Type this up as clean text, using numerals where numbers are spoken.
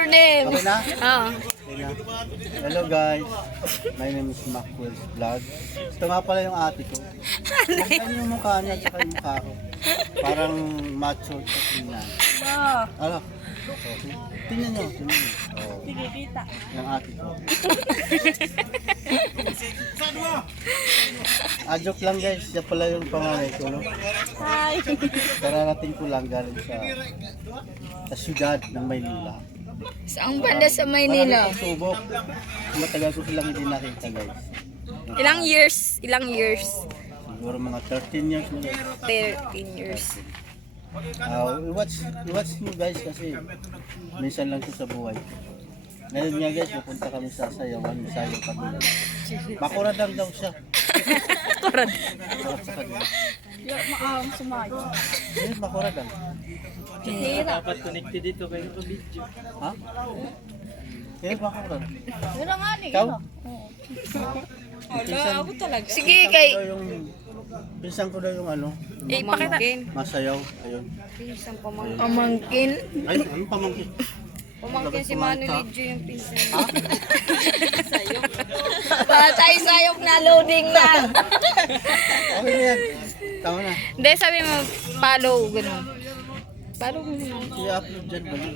username. Okay na? Ah. Okay na. Hello guys, my name is Macwell's Vlog. Ito nga pala yung ate ko. Maganda yung mukha niya at saka yung mukha ko. Parang macho sa tingnan. Ano? Okay. Tingnan nyo, tingnan nyo. Oh. Sige, kita. Yung ate ko. Joke lang guys, siya pala yung panganay ko, no? Hi. Kararating ko lang galing sa syudad ng Maynila. Saan banda sa Maynila? Maraming pagsubok. Matagal ko silang hindi nakita guys. Ilang years? Ilang years? Siguro mga 13 years na guys. 13 years. I-watch nyo guys kasi minsan lang ito sa buhay. Ngayon nga guys, pupunta kami sa sayawan, sayaw kami. Makuradang daw siya. Kurad. Sarap sa kanila. Sumayo. Yes, makuradang. Dapat connected dito kayo sa video. Ha? Yes, makuradang. Wala nga ni. Ikaw? Ako talaga. Sige, kay... Pinsan ko daw yung ano, Eh, pakita. masayaw. Ayun. Pamangkin. Ay, ano pamangkin? Pamangkin si Manu Lidjo yung pinsan. Ha? Patay sayok na, loading na. Okay na yan. Tama na. Hindi, sabi mo, follow, gano'n. Follow mo naman. I-upload dyan ba yun?